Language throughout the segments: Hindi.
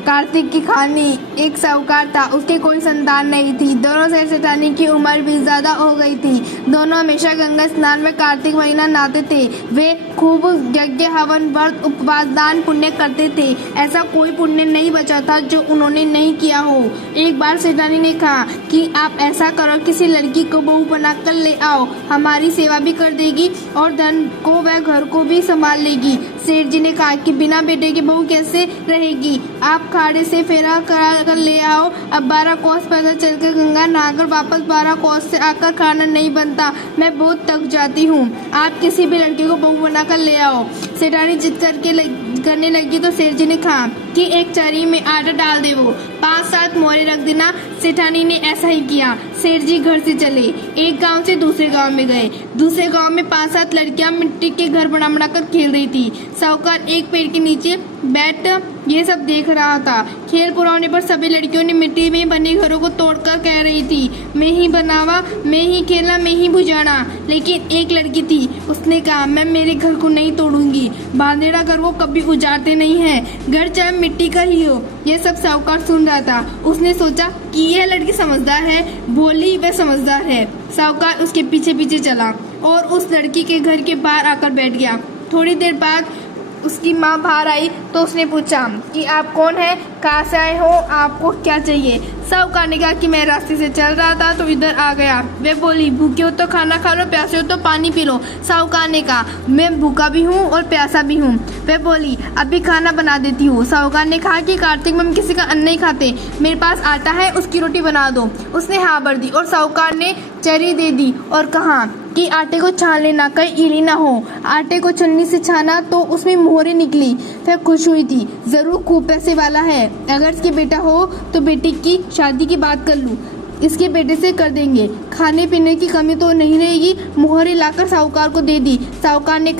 कार्तिक की कहानी। एक साहूकार था, उसके कोई संतान नहीं थी। दोनों सेठ सेठानी की उम्र भी ज्यादा हो गई थी। दोनों हमेशा गंगा स्नान में कार्तिक महीना नहाते थे। वे खूब यज्ञ हवन व्रत उपवास दान पुण्य करते थे। ऐसा कोई पुण्य नहीं बचा था जो उन्होंने नहीं किया हो। एक बार सेठानी ने कहा कि आप ऐसा करो, किसी लड़की को बहू बनाकर ले आओ, हमारी सेवा भी कर देगी और धन को व घर को भी संभाल लेगी। सेठ जी ने कहा कि बिना बेटे की बहू कैसे रहेगी? आप खाड़े से फेरा करा कर ले आओ। अब 12 कोस पैदल चलकर गंगा नहाकर वापस 12 कोस से आकर खाना नहीं बनता, मैं बहुत थक जाती हूँ। आप किसी भी लड़के को बहू बनाकर ले आओ। सेठानी जिद करने लगी तो सेठ जी ने कहा कि एक चरी में आटा डाल दे, वो 5-7 मोहरे रख देना। सेठानी ने ऐसा ही किया। सेठ जी घर से चले, एक गांव से दूसरे गांव में गए। दूसरे गांव में 5-7 लड़कियां मिट्टी के घर बना कर खेल रही थी। साहूकार एक पेड़ के नीचे बैठ ये सब देख रहा था। खेल पूरा होने पर सभी लड़कियों ने मिट्टी में बने घरों को तोड़कर कह रही थी, मैं ही बनावा, मैं ही खेला, मैं ही बुझाना। लेकिन एक लड़की थी, उसने कहा मैं मेरे घर को नहीं तोड़ूंगी। बांधेड़ा घर को कभी उजाड़ते नहीं है, घर चाहे मिट्टी का ही हो। ये सब साहूकार सुन रहा था। उसने सोचा कि यह लड़की समझदार है, भोली व समझदार है। साहूकार उसके पीछे पीछे चला और उस लड़की के घर के बाहर आकर बैठ गया। थोड़ी देर बाद उसकी माँ बाहर आई तो उसने पूछा कि आप कौन हैं, कहाँ से आए हो, आपको क्या चाहिए? साहूकार ने कहा कि मैं रास्ते से चल रहा था तो इधर आ गया। वे बोली, भूखे हो तो खाना खा लो, प्यासे हो तो पानी पी लो। साहूकार ने कहा मैं भूखा भी हूँ और प्यासा भी हूँ। वे बोली, अभी खाना बना देती हूँ। साहूकार ने कहा कि कार्तिक में हम किसी का अन्न नहीं खाते, मेरे पास आटा है, उसकी रोटी बना दो। उसने हाँ भर दी और साहूकार ने चरी दे दी और कहा कि आटे को छान लेना, कहीं ईली ना हो। आटे को छन्नी से छाना तो उसमें मोहरें निकली। वह खुश हुई थी, जरूर खूब पैसे वाला है। अगर इसके बेटा हो तो बेटी की शादी की बात कर लूं, इसके बेटे से कर देंगे, खाने पीने की कमी तो नहीं रहेगी। मोहरें लाकर साहूकार को दे दी। साहूकार ने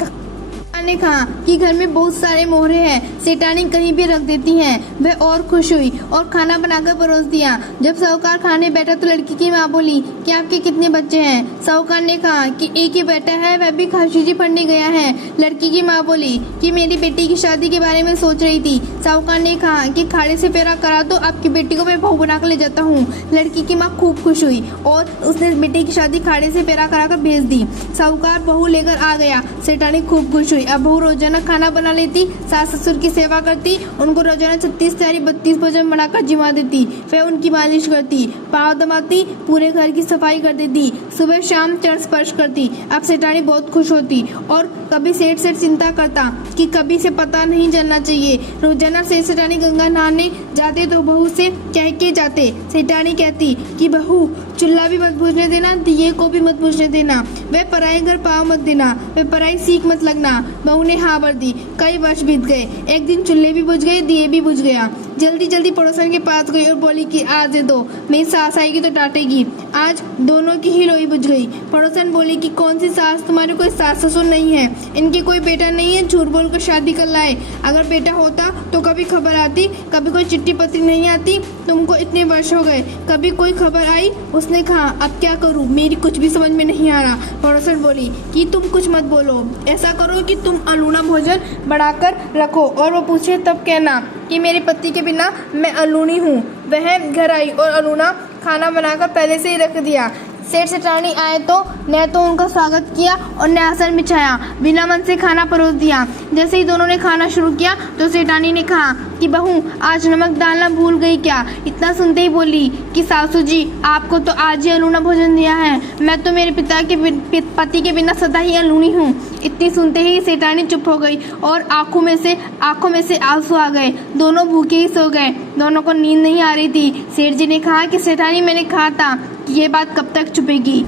कहा कि घर में बहुत सारे मोहरे हैं, सेठानी कहीं भी रख देती हैं। वह और खुश हुई और खाना बनाकर परोस दिया। जब साहूकार खाने बैठा तो लड़की की माँ बोली कि आपके कितने बच्चे हैं? साहूकार ने कहा कि एक ही बेटा है, वह भी खाशीजी पढ़ने गया है। लड़की की माँ बोली कि मेरी बेटी की शादी के बारे में सोच रही थी। साहूकार ने कहा कि खाड़े से फेरा करा दो, आपकी बेटी को मैं बहू बनाकर ले जाता हूँ। लड़की की माँ खूब खुश हुई और उसने बेटी की शादी खाड़े से फेरा करा कर भेज दी। साहूकार बहू लेकर आ गया। सेठानी खूब खुश हुई। अब बहू रोजाना खाना बना लेती, सास ससुर की सेवा करती, उनको रोजाना 36 से 32 भोजन बनाकर जिमा देती। फिर उनकी मालिश करती, पाँव दबाती, पूरे घर की सफाई कर देती, सुबह शाम चरण स्पर्श करती। अब सेठानी बहुत खुश होती और कभी सेठ चिंता करता कि कभी से पता नहीं चलना चाहिए। रोजाना सेठानी गंगा नहाने जाते तो बहू से कह के जाते। सेठानी कहती कि बहू चूल्हा भी मत बुझने देना, दिए को भी मत बुझने देना, वे पराए घर पाँव मत देना, वे पराई सीख मत लगना। बहू ने हाँ भर दी। कई वर्ष बीत गए। एक दिन चूल्हे भी बुझ गए, दिए भी बुझ गया। जल्दी जल्दी पड़ोसन के पास गई और बोली कि आज दे दो, मेरी सास आएगी तो डांटेगी। आज दोनों की ही लोई बुझ गई। पड़ोसन बोली कि कौन सी सास, तुम्हारे कोई सास ससुर नहीं है, इनके कोई बेटा नहीं है, झूठ बोलकर शादी कर लाए। अगर बेटा होता तो कभी खबर आती, कभी कोई चिट्ठी पत्री नहीं आती। तुमको इतने वर्ष हो गए, कभी कोई खबर आई? उसने कहा अब क्या करूं, मेरी कुछ भी समझ में नहीं आ रहा। पड़ोसन बोली कि तुम कुछ मत बोलो, ऐसा करो कि तुम अलूना भोजन बढ़ाकर रखो और वो पूछे तब कहना कि मेरे पति के बिना मैं अलूनी हूँ। वह घर आई और अलूना खाना बनाकर पहले से ही रख दिया। सेठ सेठानी आए तो न तो उनका स्वागत किया और न आसन बिछाया, बिना मन से खाना परोस दिया। जैसे ही दोनों ने खाना शुरू किया तो सेठानी ने कहा कि बहू आज नमक डालना भूल गई क्या? इतना सुनते ही बोली कि सासू जी आपको तो आज ही अलूना भोजन दिया है, मैं तो मेरे पति के बिना सदा ही अलूनी हूँ। इतनी सुनते ही सेठानी चुप हो गई और आंखों में से आंसू आ गए। दोनों भूखे ही सो गए, दोनों को नींद नहीं आ रही थी। सेठ जी ने कहा कि सेठानी मैंने कहा था कि ये बात कब तक छुपेगी?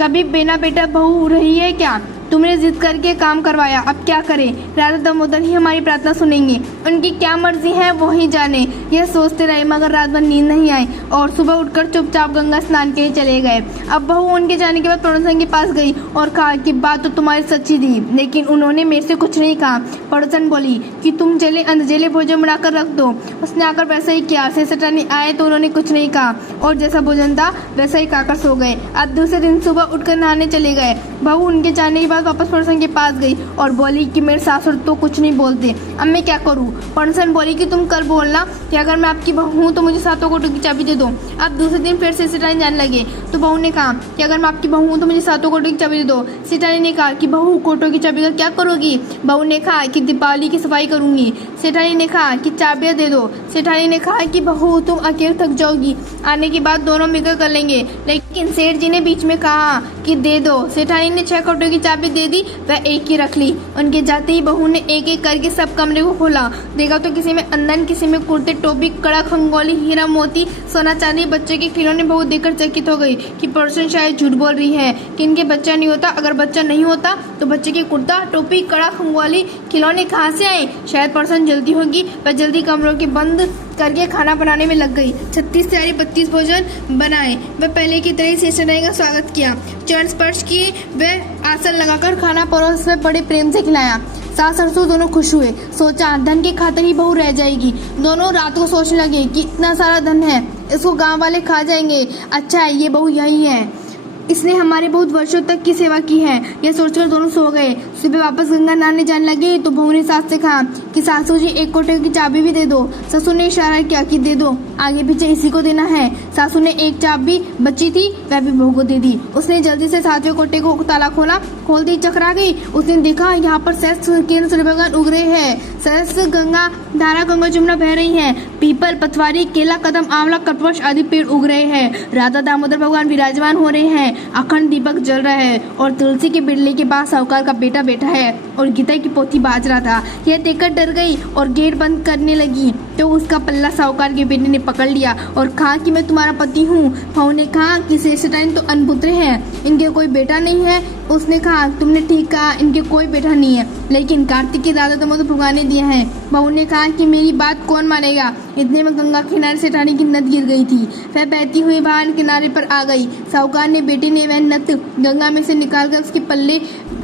कभी बिना बेटा बहू रही है क्या? तुमने जिद करके काम करवाया, अब क्या करें? राधा दामोदर ही हमारी प्रार्थना सुनेंगे, उनकी क्या मर्जी है वो ही जाने। यह सोचते रहे मगर रात भर नींद नहीं आई और सुबह उठकर चुपचाप गंगा स्नान के लिए चले गए। अब बहू उनके जाने के बाद पड़ोसन के पास गई और कहा कि बात तो तुम्हारी सच्ची थी, लेकिन उन्होंने मेरे से कुछ नहीं कहा। पड़ोसन बोली कि तुम जले अंधेले भोजन बनाकर रख दो। उसने आकर वैसा ही किया। सेठानी आए तो उन्होंने कुछ नहीं कहा और जैसा भोजन था वैसा ही खाकर सो गए। अब दूसरे दिन सुबह उठकर नहाने चले गए। बहू उनके जाने के बाद वापस पड़ोसन के पास गई और बोली कि मेरे सासुर तो कुछ नहीं बोलते, अब मैं क्या करूँ। पड़ोसन बोली कि तुम कल बोलना कि अगर मैं आपकी बहू हूँ तो मुझे 7 कोठों की चाबी दे दो। अब दूसरे दिन फिर से सेठानी जाने लगे तो बहू ने कहा कि अगर मैं आपकी बहू हूँ तो मुझे 7 कोठों की चाबी दे दो। सेठानी ने कहा कि बहू कोठों की चाबी का क्या करोगी। बहू ने कहा कि दीपावली की सफाई करूंगी। सेठानी ने कहा कि चाबियाँ दे दो। सेठानी ने कहा कि बहू तुम अकेले थक जाओगी, आने के बाद दोनों मिलकर कर लेंगे। लेकिन सेठ जी ने बीच में कहा कि दे दो। सेठानी ने 6 कोठों की चाबी दे दी, वह एक ही रख ली। उनके जाते ही बहू ने एक एक करके सब कमरे को खोला। देखा तो किसी में अंदन, किसी में कुर्ते, टोपी, कड़ा, खंगोली, हीरा मोती, सोना चांदी, बच्चे के खिलौने। बहू देखकर चकित हो गई कि पड़ोसन शायद झूठ बोल रही है कि इनके बच्चा नहीं होता। अगर बच्चा नहीं होता तो बच्चे के कुर्ता, टोपी, कड़ा, खंगोली, खिलौने कहाँ से आए। शायद पड़ोसन जल्दी होगी। वह जल्दी कमरों के बंद करके खाना बनाने में लग गई। 36 तैयारी 32 भोजन बनाए। वह पहले की तरह ही सेठानी का स्वागत किया, चरण स्पर्श किए, वह आसन लगाकर खाना परोस में बड़े प्रेम से खिलाया। सास ससुर दोनों खुश हुए। सोचा धन की खातिर ही बहू रह जाएगी। दोनों रात को सोचने लगे कि इतना सारा धन है, इसको गांव वाले खा जाएंगे। अच्छा है ये बहू यही है, इसने हमारे बहुत वर्षों तक की सेवा की है। यह सोचकर दोनों सो गए। सुबह वापस गंगा नहाने जाने लगे तो बहू ने सास से कहा कि सासू जी 1 कोठे की चाबी भी दे दो। ससुर ने इशारा किया कि दे दो, आगे पीछे इसी को देना है। सासू ने एक चाबी बची थी वह भी बहू को दे दी। उसने जल्दी से 7वें कोठे को ताला खोला, खोलते ही चकरा गई। उसने देखा यहाँ पर सहस्त्र सूर्य भगवान उग रहे हैं। सहस्त्र गंगा धारा गंगा जमुना बह रही है। पीपल, पथवारी, केला, कदम, आंवला, कल्पवृक्ष आदि पेड़ उग रहे हैं। राधा दामोदर भगवान विराजमान हो रहे हैं। अखंड दीपक जल रहा है और तुलसी के बिड़ले के पास साहूकार का बेटा बैठा है और गीता की पोथी बाज रहा था। यह देखकर डर गई और गेट बंद करने लगी तो उसका पल्ला साहूकार के बेटे ने पकड़ लिया और कहा कि मैं तुम्हारा पति हूँ। बहू ने कहा कि सेठानी तो अनपुत्र है, इनके कोई बेटा नहीं है। उसने कहा तुमने ठीक कहा, इनके कोई बेटा नहीं है, लेकिन कार्तिक के दादा दामोदर भगवान ने दिया है। बहू ने कहा कि मेरी बात कौन मानेगा। इतने में गंगा किनारे सेठानी की नद गिर गई थी। वह बहती हुई बाहर किनारे पर आ गई। साहूकार ने बेटे ने वह नद गंगा में से निकालकर उसके पल्ले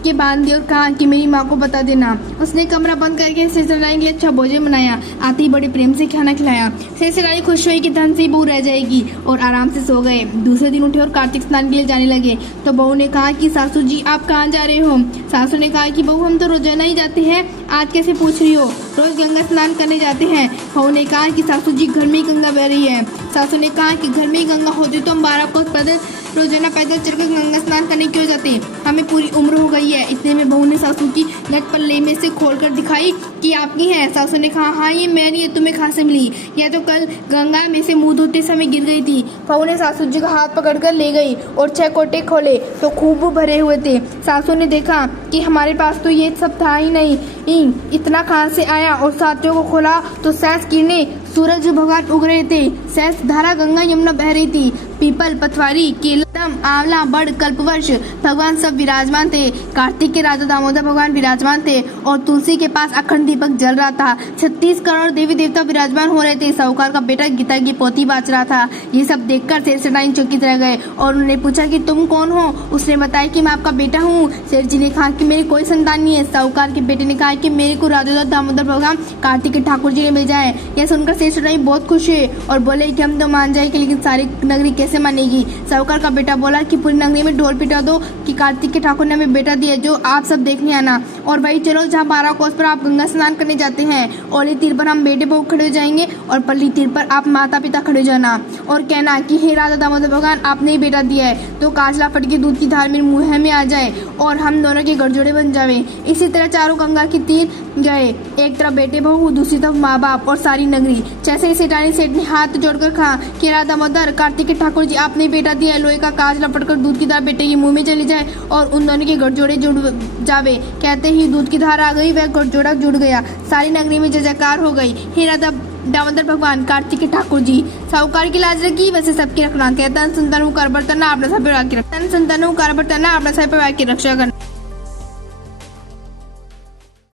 के बांध दिया और कहा कि मेरी माँ को बता देना। उसने कमरा बंद करके सेठानी के लिए अच्छा भोजन बनाया। आते ही बड़े प्रेम से खाना खिलाया। सेठानी खुश हुई कि धन से ही बहू रह जाएगी और आराम से सो गए। दूसरे दिन उठे और कार्तिक स्नान के लिए जाने लगे तो बहू ने कहा कि सासू जी आप कहाँ जा रहे हो। सासू ने कहा कि बहू हम तो रोजाना ही जाते हैं, आज कैसे पूछ रही हो, रोज गंगा स्नान करने जाते हैं। बहू ने कहा कि सासू जी घर में ही गंगा बह रही है। सासू ने कहा कि घर में ही गंगा होती तो हम 12 कोस रोजाना पैदल चलकर गंगा स्नान करने क्यों जाते, हमें पूरी उम्र हो गई है। इतने में बहू ने सासू की नट पल्ले में से खोलकर दिखाई कि आपकी है। सासू ने कहा हाँ ये मेरी है, तुम्हें कहाँ से मिली। यह तो कल गंगा में से मुंह धोते समय गिर गई थी। बहू ने सासू जी का हाथ पकड़कर ले गई और 6 कोठे खोले तो खूब भरे हुए थे। सासू ने देखा कि हमारे पास तो ये सब था ही नहीं, इतना कहाँ से आया। और साथियों को खोला तो सहस्त्र किरणें सूरज भगवान उग रहे थे। सहस्त्र धारा गंगा यमुना बह रही थी। पीपल, पथवारी, केला, आंवला, बड़, कल्पवृक्ष भगवान सब विराजमान थे। कार्तिक के राजा दामोदर भगवान विराजमान थे और तुलसी के पास अखंड दीपक जल रहा था। 36 करोड़ देवी देवता विराजमान हो रहे थे। साहूकार का बेटा गीता की पोथी बाज रहा था। ये सब देखकर सेठानी चकित रह गए और उन्होंने पूछा कि तुम कौन हो। उसने बताया कि मैं आपका बेटा हूँ। सेठ जी ने कहा कि मेरी कोई संतान नहीं है। साहूकार के बेटे ने कहा कि मेरे को राजा दामोदर भगवान कार्तिक के ठाकुर जी ने मिल जाए। यह सुनकर सेठानी बहुत खुश है और बोले कि हम तो मान जाएंगे, लेकिन सारी नगरी कैसे मानेगी। साहूकार का बेटा बोला कि पूरी नगरी में ढोल पिटा दो कि कार्तिक के ठाकुर ने हमें बेटा दिया जो आप सब देखने आना। और वही चलो जहाँ 12 कोस पर आप गंगा स्नान करने जाते हैं। ओली तीर पर हम बेटे बहू खड़े हो जाएंगे और पल्ली तीर पर आप माता पिता खड़े हो जाना और कहना कि हे राजा दामोदर भगवान आपने ही बेटा दिया है। तो काजला फट के दूध की धार मेरे मुँह में आ जाए और हम दोनों के गठजोड़े बन जावे। इसी तरह चारों गंगा की तीर गए, एक तरफ बेटे बहू, दूसरी तरफ माँ बाप और सारी नगरी। जैसे ही सेठानी सेठ ने हाथ जोड़कर कहा कि राजा दामोदर कार्तिक के ठाकुर जी आपने बेटा दिया। लोहे का काज लपटकर दूध की धार बेटे के मुंह में चली जाए और उन दोनों के गठजोड़े जुड़ जावे। कहते ही दूध की धार आ गई, वह गठजोड़ा जुड़ गया। सारी नगरी में जय जयकार हो गई। हे राजा दामोदर भगवान कार्तिक के ठाकुर जी। साहूकार की लाज रखी वैसे सबकी रखना। कहता संतानों का बर्तना अपना सर पे रखा, संतानों का बर्तना अपना सर पे रखा करना।